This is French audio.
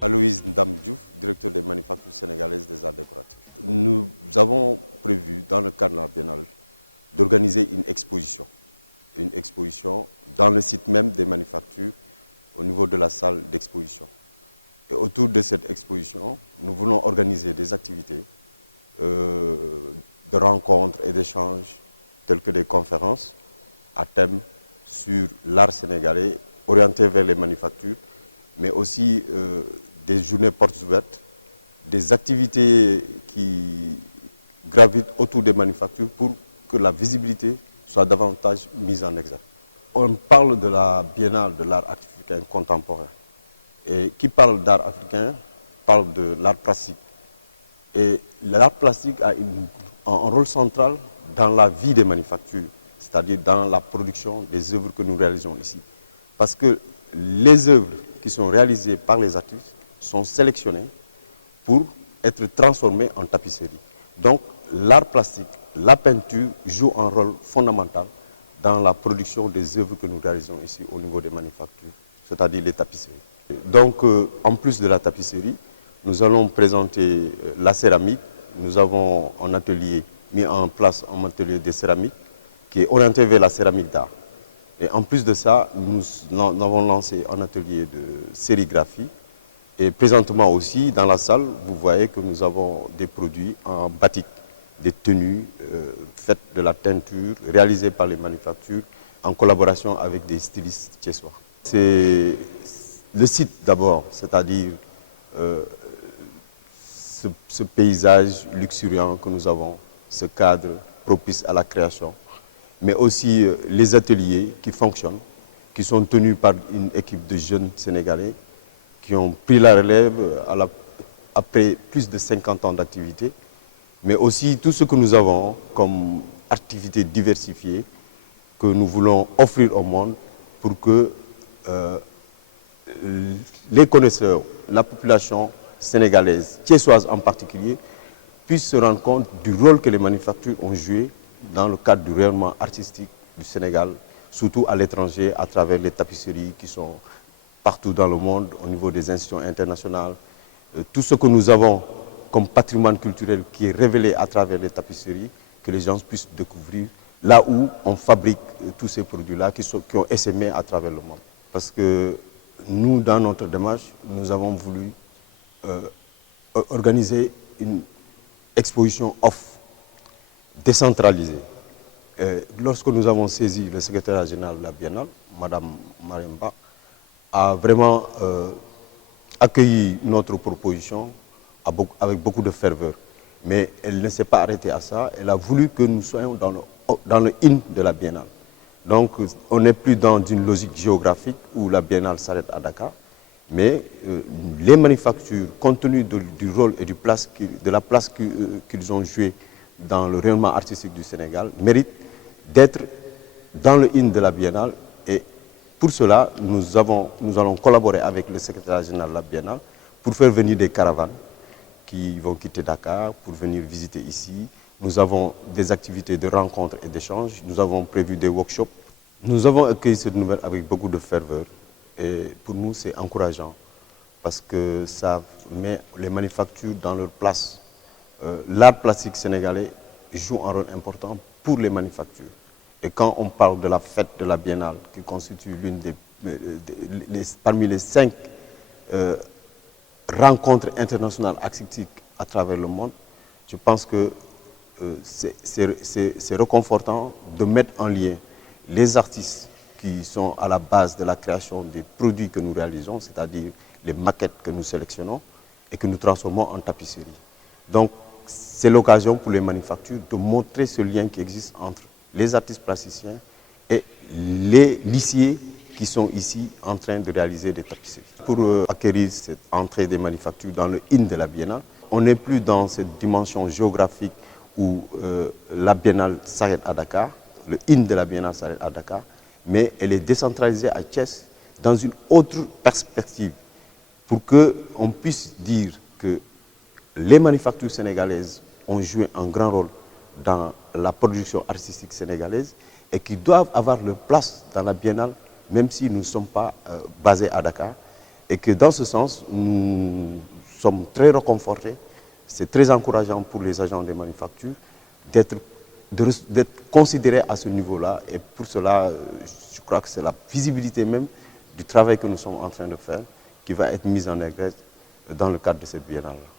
Aloïse Ndam Diouf, directeur des manufactures sénégalaises des arts décoratifs. Nous avons prévu, dans le cadre de la Biennale, d'organiser une exposition dans le site même des manufactures, au niveau de la salle d'exposition. Et autour de cette exposition, nous voulons organiser des activités de rencontres et d'échanges, telles que des conférences à thème sur l'art sénégalais, orientées vers les manufactures, mais aussi des journées portes ouvertes, des activités qui gravitent autour des manufactures pour que la visibilité soit davantage mise en exergue. On parle de la Biennale de l'art africain contemporain. Et qui parle d'art africain parle de l'art plastique. Et l'art plastique a un rôle central dans la vie des manufactures, c'est-à-dire dans la production des œuvres que nous réalisons ici. Parce que les œuvres qui sont réalisées par les artistes sont sélectionnées pour être transformées en tapisserie. Donc l'art plastique, la peinture joue un rôle fondamental dans la production des œuvres que nous réalisons ici au niveau des manufactures, c'est-à-dire les tapisseries. Donc en plus de la tapisserie, nous allons présenter la céramique. Nous avons un atelier mis en place, un atelier de céramique qui est orienté vers la céramique d'art. Et en plus de ça, nous avons lancé un atelier de sérigraphie. Et présentement aussi, dans la salle, vous voyez que nous avons des produits en batik, des tenues faites de la teinture, réalisées par les manufactures, en collaboration avec des stylistes thiessois. C'est le site d'abord, c'est-à-dire ce paysage luxuriant que nous avons, ce cadre propice à la création, mais aussi les ateliers qui fonctionnent, qui sont tenus par une équipe de jeunes Sénégalais qui ont pris la relève après plus de 50 ans d'activité, mais aussi tout ce que nous avons comme activités diversifiées que nous voulons offrir au monde pour que les connaisseurs, la population sénégalaise, thiessoise en particulier, puissent se rendre compte du rôle que les manufactures ont joué dans le cadre du rayonnement artistique du Sénégal, surtout à l'étranger, à travers les tapisseries qui sont partout dans le monde, au niveau des institutions internationales. Tout ce que nous avons comme patrimoine culturel qui est révélé à travers les tapisseries, que les gens puissent découvrir là où on fabrique tous ces produits-là qui ont essaimé à travers le monde. Parce que nous, dans notre démarche, nous avons voulu organiser une exposition off, décentralisée. Lorsque nous avons saisi le secrétaire général de la Biennale, Mme Mariamba, a vraiment accueilli notre proposition avec beaucoup de ferveur. Mais elle ne s'est pas arrêtée à ça, elle a voulu que nous soyons dans le in de la Biennale. Donc on n'est plus dans une logique géographique où la Biennale s'arrête à Dakar, mais les manufactures, compte tenu du rôle et de la place qu'ils ont joué dans le rayonnement artistique du Sénégal, méritent d'être dans le in de la Biennale. Et pour cela, nous allons collaborer avec le secrétaire général de la Biennale pour faire venir des caravanes qui vont quitter Dakar pour venir visiter ici. Nous avons des activités de rencontres et d'échanges. Nous avons prévu des workshops. Nous avons accueilli cette nouvelle avec beaucoup de ferveur. Et pour nous, c'est encourageant parce que ça met les manufactures dans leur place. L'art plastique sénégalais joue un rôle important pour les manufactures. Et quand on parle de la fête de la Biennale, qui constitue parmi les 5 rencontres internationales artistiques à travers le monde, je pense que c'est réconfortant de mettre en lien les artistes qui sont à la base de la création des produits que nous réalisons, c'est-à-dire les maquettes que nous sélectionnons et que nous transformons en tapisserie. Donc, c'est l'occasion pour les manufactures de montrer ce lien qui existe entre les artistes plasticiens et les lycéens qui sont ici en train de réaliser des tapisseries. Pour acquérir cette entrée des manufactures dans le in de la Biennale, on n'est plus dans cette dimension géographique où la Biennale s'arrête à Dakar, le in de la Biennale s'arrête à Dakar, mais elle est décentralisée à Thiès dans une autre perspective pour qu'on puisse dire que les manufactures sénégalaises ont joué un grand rôle dans la production artistique sénégalaise et qui doivent avoir leur place dans la Biennale, même si nous ne sommes pas basés à Dakar. Et que dans ce sens, nous sommes très réconfortés. C'est très encourageant pour les agents des manufactures d'être considérés à ce niveau-là. Et pour cela, je crois que c'est la visibilité même du travail que nous sommes en train de faire qui va être mise en exergue dans le cadre de cette biennale-là.